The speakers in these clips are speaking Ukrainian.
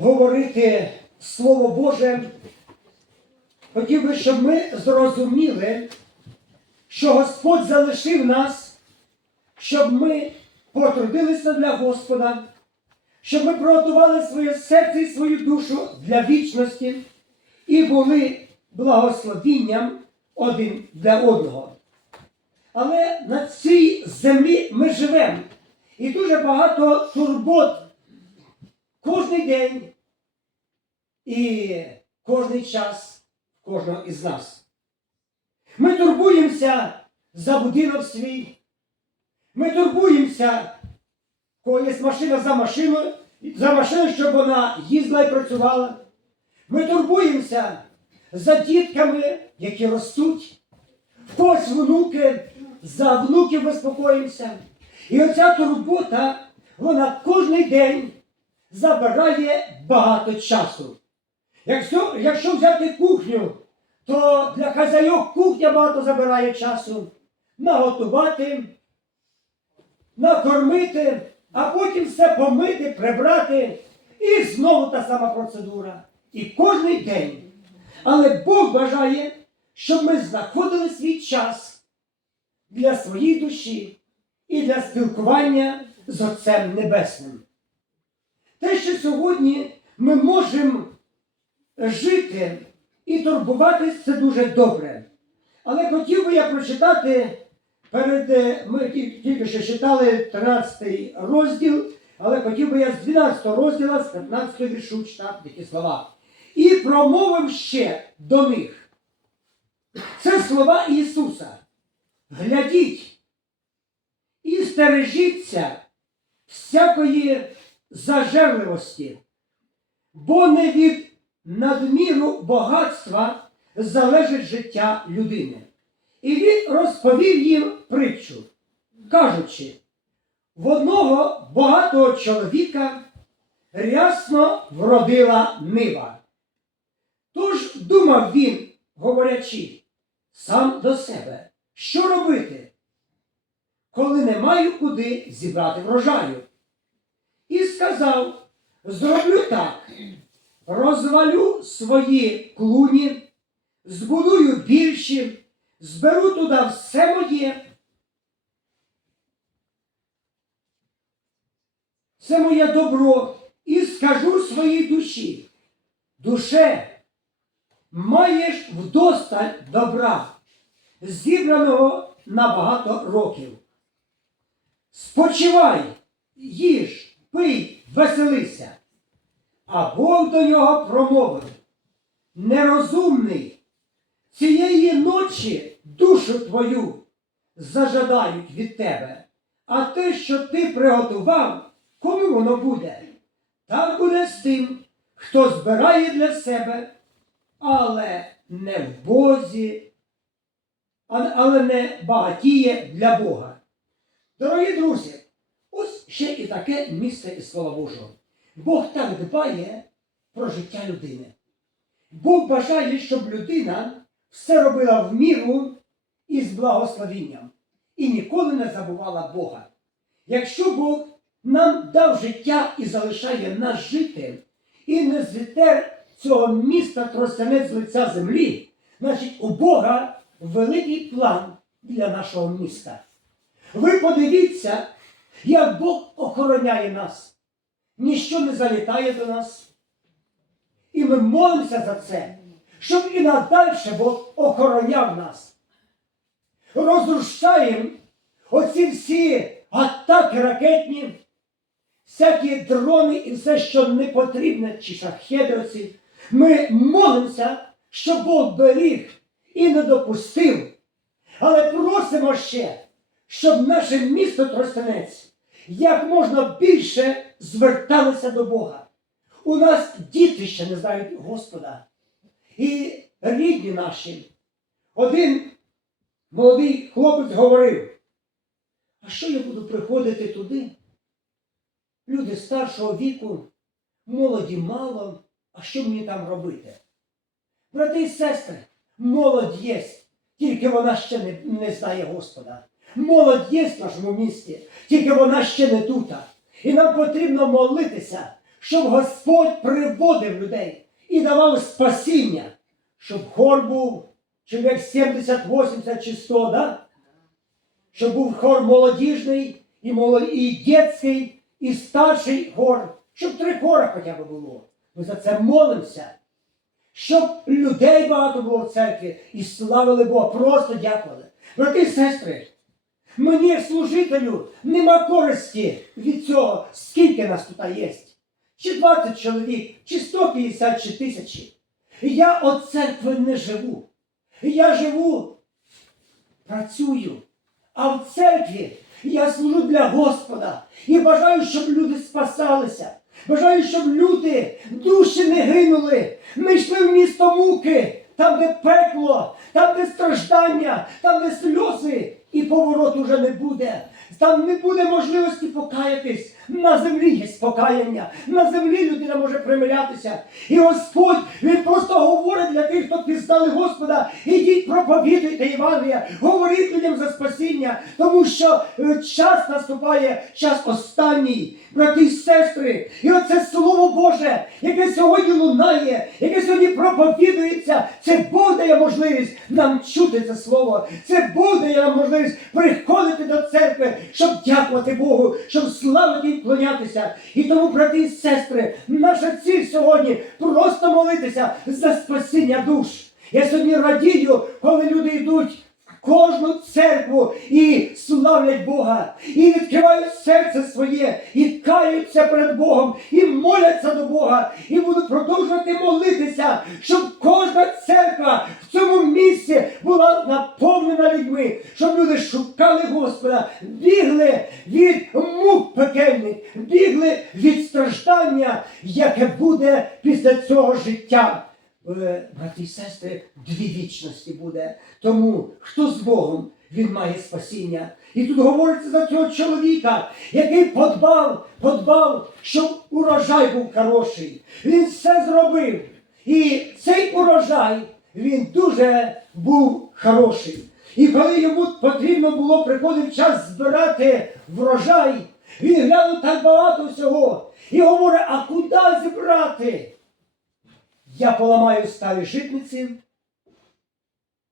говорити Слово Боже, хотів би, щоб ми зрозуміли, що Господь залишив нас, щоб ми потрудилися для Господа, щоб ми приготували своє серце і свою душу для вічності і були благословінням один для одного. Але на цій землі ми живемо. І дуже багато турбот кожний день і кожний час кожного із нас. Ми турбуємося за будинок свій. Ми турбуємося, коли є машина за машиною, за машиною, щоб вона їздила і працювала. Ми турбуємося за дітками, які ростуть. В когось внуки, за внуків безпокоїмося. І оця турбота, вона кожен день забирає багато часу. Якщо, якщо взяти кухню, то для хазяйок кухня багато забирає часу. Наготувати, накормити, а потім все помити, прибрати. І знову та сама процедура. І кожен день. Але Бог бажає, щоб ми знаходили свій час для своєї душі і для спілкування з Отцем Небесним. Те, що сьогодні ми можемо жити і турбуватись, це дуже добре. Але хотів би я прочитати перед е, ми тільки що читали 13 розділ, але хотів би я з 12 розділу, з 15 віршу читати такі слова. І промовив ще до них. Це слова Ісуса. Глядіть і стережіться всякої зажерливості, бо не від надміру багатства залежить життя людини. І він розповів їм притчу, кажучи, в одного багатого чоловіка рясно вродила нива. Тож думав він, говорячи, сам до себе, що робити, коли не маю куди зібрати врожаю. І сказав: зроблю так, розвалю свої клуні, збудую більші, зберу туди все моє. Це моє добро, і скажу своїй душі. Душе, маєш вдосталь добра, зібраного на багато років. Спочивай, їж, пий, веселися. А Бог до нього промовив. Нерозумний, цієї ночі душу твою зажадають від тебе, а те, що ти приготував, кому воно буде? Так буде з тим, хто збирає для себе, але не в Бозі, але не багатіє для Бога. Дорогі друзі, ще і таке місце із Слова Божого. Бог так дбає про життя людини. Бог бажає, щоб людина все робила в міру і з благословінням. І ніколи не забувала Бога. Якщо Бог нам дав життя і залишає нас жити, і не звітер цього міста тростянець з лиця землі, значить у Бога великий план для нашого міста. Ви подивіться, як Бог охороняє нас. Ніщо не залітає до нас. І ми молимося за це, щоб і надальше Бог охороняв нас. Розрушаємо оці всі атаки ракетні, всякі дрони і все, що не потрібне, чи шахеди оці. Ми молимося, щоб Бог беріг і не допустив. Але просимо ще, щоб наше місто Тростянець як можна більше зверталося до Бога. У нас діти ще не знають Господа. І рідні наші. Один молодий хлопець говорив, а що я буду приходити туди? Люди старшого віку, молоді мало, а що мені там робити? Брати і сестри, молодь є, тільки вона ще не, не знає Господа. Молодь є в нашому місті, тільки вона ще не тута. І нам потрібно молитися, щоб Господь приводив людей і давав спасіння, щоб хор був чоловік 70, 80 чи 100, да? щоб був хор молодіжний, і, молод... і дітський, і старший хор, щоб три хора хоча б було. Ми за це молимося. Щоб людей багато було в церкві і славили Бога, просто дякували. Брати і сестри, мені служителю нема користі від цього, скільки нас тут є. Чи 20 чоловік, чи 150, чи тисячі. Я від церкви не живу. Я живу, працюю. А в церкві я служу для Господа і бажаю, щоб люди спасалися. Бажаю, щоб люди душі не гинули, не йшли в місто муки, там, де пекло, там, де страждання, там, де сльози, і повороту вже не буде. Там не буде можливості покаятись. На землі є покаяння. На землі людина може примирятися. І Господь, Він просто говорить для тих, хто пізнали Господа, ідіть проповідуйте Євангелія, говоріть людям за спасіння, тому що е, час наступає, час останній, брати і сестри. І оце Слово Боже, яке сьогодні лунає, яке сьогодні проповідується, це дає можливість нам чути це слово. Це дає нам можливість приходити до церкви, щоб дякувати Богу, щоб славити і вклонятися. І тому, брати і сестри, наша ціль сьогодні просто молитися за спасіння душ. Я сьогодні радію, коли люди йдуть кожну церкву і славлять Бога, і відкривають серце своє, і каються перед Богом, і моляться до Бога, і будуть продовжувати молитися, щоб кожна церква в цьому місці була наповнена людьми, щоб люди шукали Господа, бігли від мук пекельних, бігли від страждання, яке буде після цього життя. Е, Брати і сестри, дві вічності буде. Тому хто з Богом, він має спасіння. І тут говориться за цього чоловіка, який подбав, подбав, щоб урожай був хороший. Він все зробив. І цей урожай, він дуже був хороший. І коли йому потрібно було, приходив час збирати врожай, він глянув так багато всього. І говорить, а куди зібрати? Я поламаю старі житниці,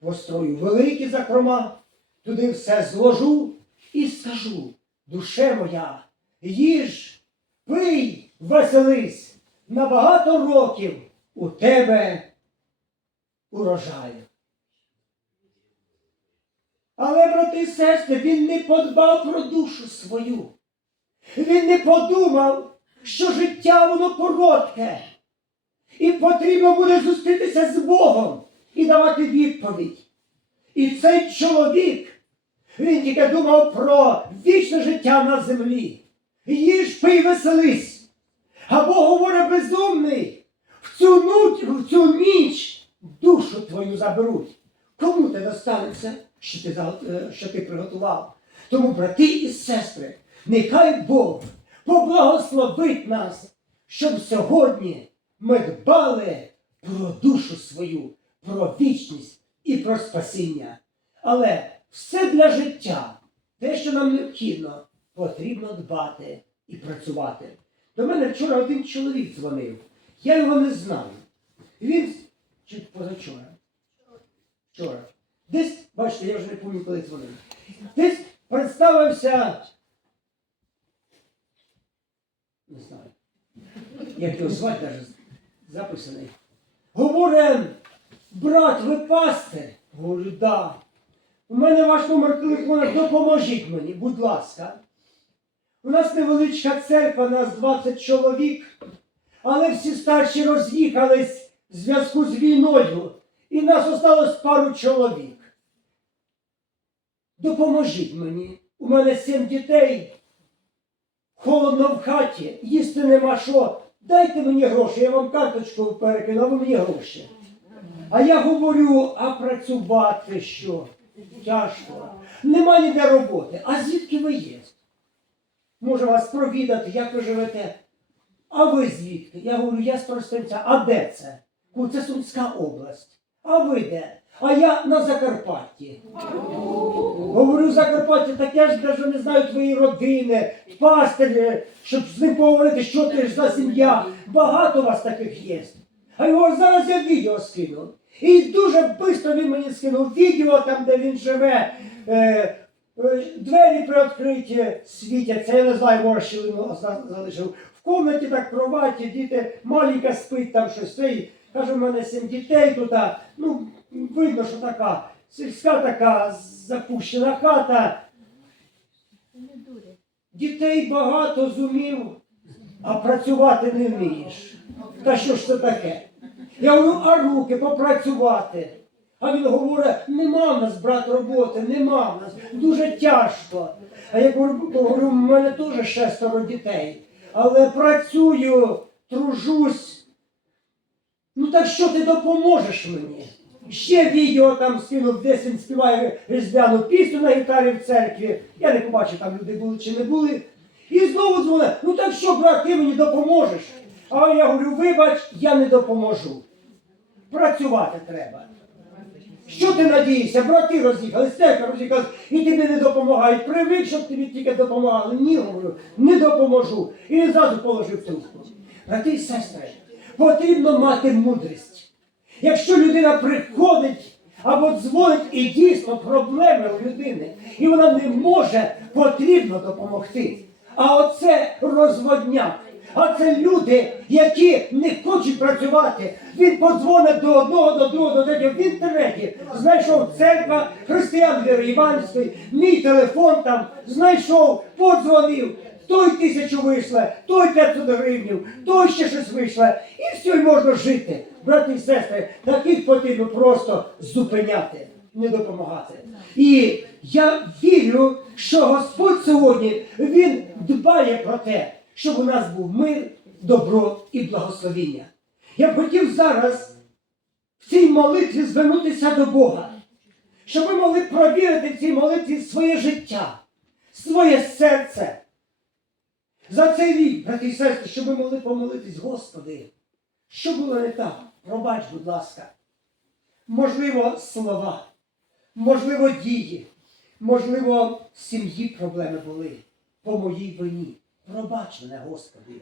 построю великі закрома, туди все зложу і скажу, душе моя, їж, пий, веселись, на багато років у тебе урожай. Але, брати і сестри, він не подбав про душу свою. Він не подумав, що життя воно коротке. І потрібно буде зустрітися з Богом і давати відповідь. І цей чоловік, він тільки думав про вічне життя на землі. Їж пий веселись. А Бог говорить безумний, в цю, нуть, в цю ніч душу твою заберуть. Кому ти достанеться, що ти, е, що ти приготував? Тому, брати і сестри, нехай Бог поблагословить нас, щоб сьогодні ми дбали про душу свою, про вічність і про спасіння. Але все для життя, те, що нам необхідно, потрібно дбати і працювати. До мене вчора один чоловік дзвонив. Я його не знаю. Він чи позавчора? Вчора. Десь, бачите, я вже не пам'ятаю, коли дзвонив. Десь представився. Не знаю. Як його звати навіть записаний. Говорить, брат, ви пастир? Говорю, да. У мене ваш номер телефону, допоможіть мені, будь ласка. У нас невеличка церква, нас 20 чоловік, але всі старші роз'їхались в зв'язку з війною, і нас осталось пару чоловік. Допоможіть мені. У мене сім дітей, холодно в хаті, їсти нема що. Дайте мені гроші, я вам карточку перекину, а ви мені гроші. А я говорю, а працювати що? Тяжко. Нема ніде роботи. А звідки ви є? Може вас провідати, як ви живете? А ви звідки? Я говорю, я з Тростянця. А де це? «Ну, Це Сумська область. А ви де? А я на Закарпатті. Говорю Закарпатті, так я ж навіть не знаю твої родини, пастирі, щоб з ним поговорити, що ти ж за сім'я. Багато вас таких є. А його зараз я відео скину. І дуже швидко він мені скинув відео там, де він живе. Е, е, двері приоткриті, світяться, я не знаю, може щілину залишив. В кімнаті так кроваті, діти, маленька спить там щось. Каже, в мене сім дітей тут. Ну, видно, що така сільська така запущена хата. Дітей багато зумів, а працювати не вмієш. Та що ж це таке? Я говорю, а руки попрацювати. А він говорить, нема в нас, брат, роботи, нема в нас, дуже тяжко. А я говорю, в мене теж шестеро дітей. Але працюю, тружусь. Ну так що ти допоможеш мені? Ще відео там скинув, десь він співає різдвяну пісню на гітарі в церкві. Я не побачив, там люди були чи не були. І знову дзвонить, ну так що, брат, ти мені допоможеш? А я говорю, вибач, я не допоможу. Працювати треба. Що ти надієшся? Брати роз'їхали, стека роз'їхали, і тобі не допомагають. Привик, щоб тобі тільки допомагали. Ні, говорю, не допоможу. І зразу положив трубку. Брати і сестри, потрібно мати мудрість. Якщо людина приходить або дзвонить і дійсно проблеми у людини, і вона не може, потрібно допомогти. А оце розводняк. А це люди, які не хочуть працювати. Він подзвонить до одного, до другого, до третього, в інтернеті. Знайшов церква християн Віри Іванської, мій телефон там, знайшов, подзвонив. Той тисячу вийшле, той 500 гривнів, той ще щось вийшле. І все, і можна жити. Брати і сестри, таких потрібно просто зупиняти, не допомагати. І я вірю, що Господь сьогодні Він дбає про те, щоб у нас був мир, добро і благословіння. Я б хотів зараз в цій молитві звернутися до Бога, щоб ми могли провірити в цій молитві своє життя, своє серце. За цей рік, брати і сестри, щоб ми могли помолитись, Господи, що було не так? Пробач, будь ласка. Можливо, слова, можливо, дії, можливо, сім'ї проблеми були по моїй вині. Пробач мене, Господи,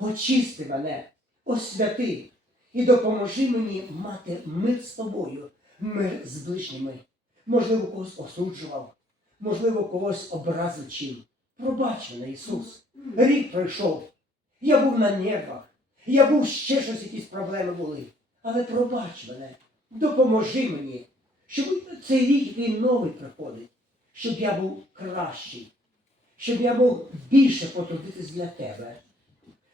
очисти мене, освяти і допоможи мені мати мир з тобою, мир з ближніми. Можливо, когось осуджував, можливо, когось образив чим. Пробач мене, Ісус. Рік пройшов. Я був на нервах. Я був ще щось, якісь проблеми були. Але пробач мене, допоможи мені, щоб цей рік, який новий приходить, щоб я був кращий, щоб я мог більше потрудитись для тебе,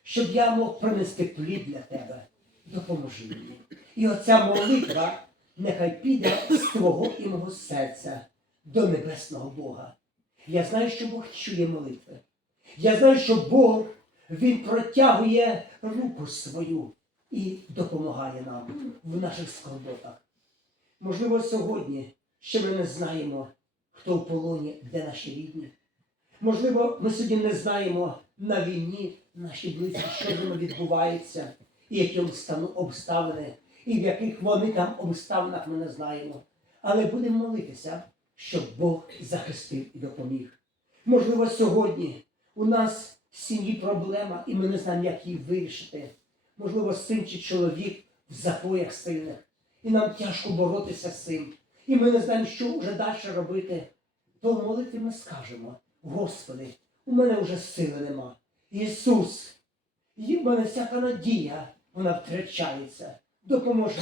щоб я мог принести плід для тебе. Допоможи мені. І оця молитва нехай піде з твого і мого серця до небесного Бога. Я знаю, що Бог чує молитви. Я знаю, що Бог Він протягує руку свою і допомагає нам в наших скорботах. Можливо, сьогодні ще ми не знаємо, хто в полоні, де наші рідні. Можливо, ми сьогодні не знаємо на війні наші близькі, що з ними відбувається, і яким обставини, і в яких вони там обставинах ми не знаємо. Але будемо молитися, щоб Бог захистив і допоміг. Можливо, сьогодні у нас в сім'ї проблема, і ми не знаємо, як її вирішити. Можливо, син чи чоловік в запоях сильних, і нам тяжко боротися з цим. І ми не знаємо, що вже далі робити. То в молитві ми скажемо: Господи, у мене вже сили нема. Ісус, є в мене всяка надія, вона втрачається. Допоможи,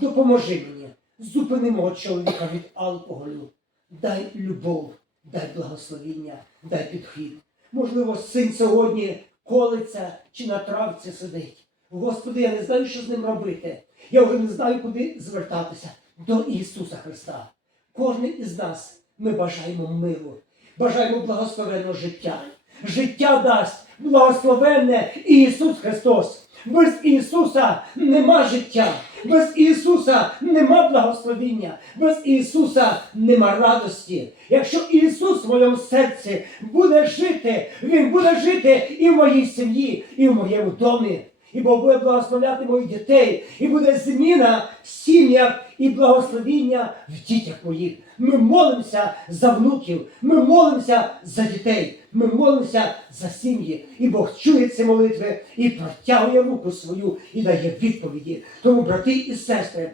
допоможи мені. Зупини мого чоловіка від алкоголю. Дай любов, дай благословіння, дай підхід. Можливо, син сьогодні колиться чи на травці сидить. Господи, я не знаю, що з ним робити. Я вже не знаю, куди звертатися до Ісуса Христа. Кожен із нас ми бажаємо миру, бажаємо благословенного життя. Життя дасть благословенне Ісус Христос. Без Ісуса нема життя, без Ісуса нема благословіння, без Ісуса нема радості. Якщо Ісус в моєму серці буде жити, Він буде жити і в моїй сім'ї, і в моєму домі. І Бог буде благословляти моїх дітей, і буде зміна в сім'ях і благословіння в дітях моїх. Ми молимося за внуків, ми молимося за дітей, ми молимося за сім'ї. І Бог чує ці молитви і протягує руку свою і дає відповіді. Тому, брати і сестри,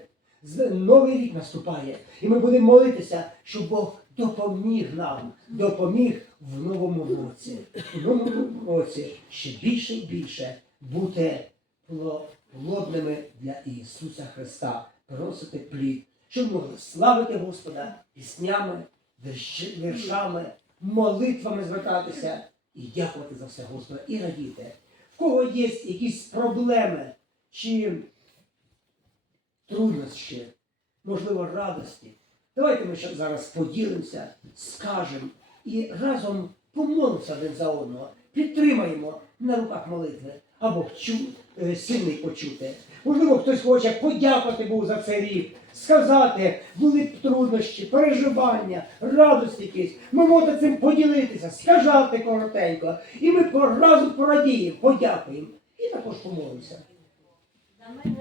новий рік наступає, і ми будемо молитися, щоб Бог допоміг нам, допоміг в новому році. В новому році ще більше і більше бути плодними для Ісуса Христа, приносити плід, щоб могли славити Господа піснями, віршами, молитвами звертатися і дякувати за все Господа і радіти. В кого є якісь проблеми чи труднощі, можливо, радості. Давайте ми зараз поділимося, скажемо і разом помолимося один за одного, підтримаємо на руках молитви або чу, е, сильний почути. Можливо, хтось хоче подякувати Богу за цей рік, сказати, були б труднощі, переживання, радості якісь. Ми можемо цим поділитися, сказати коротенько, і ми разом порадіємо, подякуємо і також помолимося.